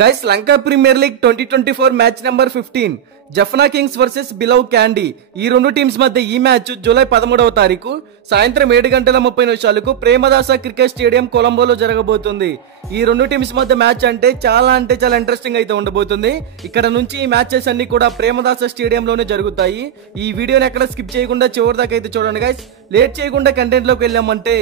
Guys Lanka premier league 2024 match number 15 Jaffna kings versus B Love Kandy. ఈ రెండు teams మధ్య ఈ మ్యాచ్ జూలై 13వ తారీఖు సాయంత్రం 7:30 ప్రేమదాస క్రికెట్ స్టేడియం కొలంబోలో జరగబోతుంది. ఈ రెండు టీమ్స్ మధ్య మ్యాచ్ అంటే చాలా ఇంట్రెస్టింగ్ అయితే ఉండబోతుంది. ఇక్కడ నుంచి ఈ మ్యాచెస్ అన్ని కూడా ప్రేమదాస స్టేడియంలోనే జరుగుతాయి. ఈ వీడియోని ఎక్కడ స్కిప్ చేయకుండా చివరి దాకా అయితే చూడండి గైస్. లేట్ చేయకుండా కంటెంట్ లోకి వెళ్ళామంటే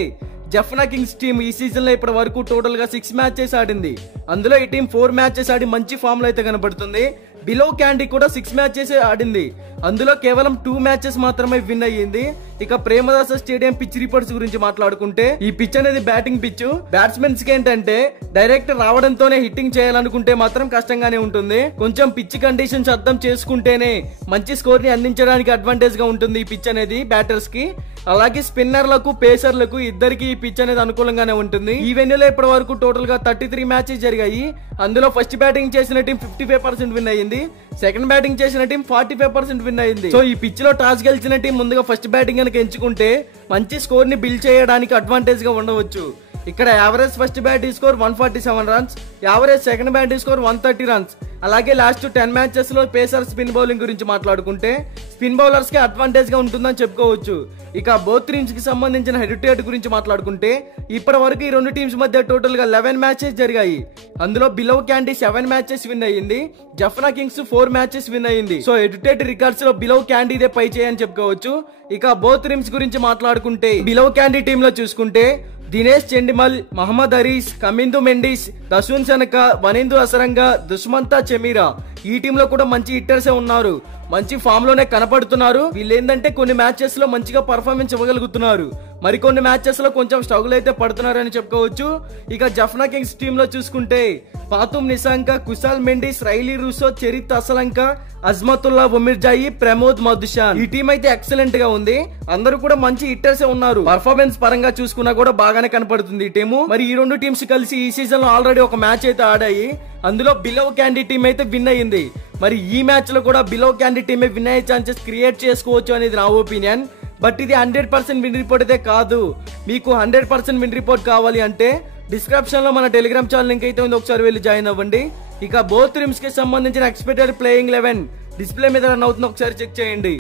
జఫ్నా కింగ్స్ టీమ్ ఈ సీజన్ లో ఇప్పటి వరకు టోటల్ గా 6 మ్యాచెస్ ఆడింది. అందులో ఈ టీం 4 మ్యాచెస్ ఆడి మంచి ఫామ్ లో అయితే కనబడుతుంది. బిలో క్యాండీ కూడా 6 మ్యాచెస్ ఆడింది. అందులో కేవలం 2 మ్యాచెస్ మాత్రమే విన్ అయ్యింది. ఇక ప్రేమదాస స్టేడియం పిచ్ రిపోర్ట్స్ గురించి మాట్లాడుకుంటే ఈ పిచ్ అనేది బ్యాటింగ్ పిచ్. బ్యాట్స్మెన్స్ కి ఏంటంటే డైరెక్ట్ రావడంతోనే హిట్టింగ్ చేయాలనుకుంటే మాత్రం కష్టంగానే ఉంటుంది. కొంచెం పిచ్ కండిషన్స్ అర్థం చేసుకుంటేనే మంచి స్కోర్ ని అందించడానికి అడ్వాంటేజ్ గా ఉంటుంది ఈ పిచ్ అనేది బ్యాటర్స్ కి. అలాగే స్పిన్నర్లకు పేసర్లకు ఇద్దరికి ఈ పిచ్ అనేది అనుకూలంగానే ఉంటుంది. ఈ వెన్యూలో ఇప్పటి వరకు టోటల్ గా 33 మ్యాచెస్ జరిగాయి. అందులో ఫస్ట్ బ్యాటింగ్ చేసిన టీం 55% విన్ అయ్యింది. సెకండ్ బ్యాటింగ్ చేసిన టీం 45% విన్ అయింది. సో ఈ పిచ్ లో టాస్ గెలిచిన టీం ముందుగా ఫస్ట్ బ్యాటింగ్ కనుక ఎంచుకుంటే మంచి స్కోర్ ని బిల్డ్ చేయడానికి అడ్వాంటేజ్ గా ఉండవచ్చు. ఇక్కడ average first batting score 147 runs, average second batting score 130 runs. అలాగే లాస్ట్ 10 మ్యాచెస్ లో పేసర్ స్పిన్ బౌలింగ్ గురించి మాట్లాడుకుంటే స్పిన్ బౌలర్స్ కి అడ్వాంటేజ్ గా ఉంటుందని చెప్పుకోవచ్చు. ఇక బోత్ టీమ్స్ కి సంబంధించిన హెడ్ టు హెడ్ గురించి మాట్లాడుకుంటే ఇప్పటి వరకు ఈ రెండు టీమ్స్ మధ్య టోటల్ గా 11 మ్యాచెస్ జరిగాయి. అందులో బిలో క్యాండీ 7 మ్యాచెస్ విన్ అయ్యింది. జఫ్నా కింగ్స్ 4 మ్యాచెస్ విన్ అయ్యింది. So head to head records లో బిలో క్యాండీ ఇదే పై చేయని చెప్పుకోవచ్చు. ఇక బోత్ టీమ్స్ గురించి మాట్లాడుకుంటే బిలో క్యాండీ టీమ్ లో చూసుకుంటే దినేష్ చెండిమల్, మహమ్మద్ హరీస్, కమిందు మెండిస్, దశూన్ సెనక, వనిందు అసరంగా, దుష్మంతా చెమీరా ఈ టీమ్ లో కూడా మంచి హిట్టర్సే ఉన్నారు. మంచి ఫామ్ లోనే కనపడుతున్నారు. వీళ్ళు ఏంటంటే కొన్ని మ్యాచెస్ లో మంచిగా పర్ఫార్మెన్స్ ఇవ్వగలుగుతున్నారు. మరికొన్ని మ్యాచెస్ లో కొంచెం స్ట్రగుల్ అయితే పడుతున్నారని చెప్పుకోవచ్చు. ఇక జఫ్నా కింగ్స్ టీమ్ లో చూసుకుంటే పాతుమ్ నిశాంక, కుశాల్ మెండిస్, రైలీ రూసో, చరిత్ అసలంక, అజ్మతుల్లా ఒమిర్జాయి, ప్రమోద్ మధుశాన్ ఈ టీం అయితే ఎక్సలెంట్ గా ఉంది. అందరూ కూడా మంచి హిట్టర్సే ఉన్నారు. పర్ఫార్మెన్స్ పరంగా చూసుకున్నా కూడా బాగానే కనపడుతుంది ఈ టీము. మరి ఈ రెండు టీమ్స్ కలిసి ఈ సీజన్ లో ఆల్రెడీ ఒక మ్యాచ్ అయితే ఆడాయి. అందులో బిలో క్యాండీ టీం అయితే విన్ అయ్యింది. మరి ఈ మ్యాచ్ లో కూడా బిలో క్యాండీ టీమే విన్ అయ్యే ఛాన్సెస్ క్రియేట్ చేసుకోవచ్చు అనేది నా ఒపీనియన్. బట్ ఇది 100% విన్ రిపోర్ట్ అయితే కాదు. మీకు 100% విన్ రిపోర్ట్ కావాలి అంటే డిస్క్రిప్షన్ లో మన టెలిగ్రామ్ ఛానల్ లింక్ అయితే ఉంది, ఒకసారి వెళ్ళి జాయిన్ అవ్వండి. ఇక బోత్ టీమ్స్ కి సంబంధించిన ఎక్స్పెక్టెడ్ ప్లేయింగ్ 11 డిస్ప్లే మీద రన్ అవుతుంది, ఒకసారి చెక్ చేయండి.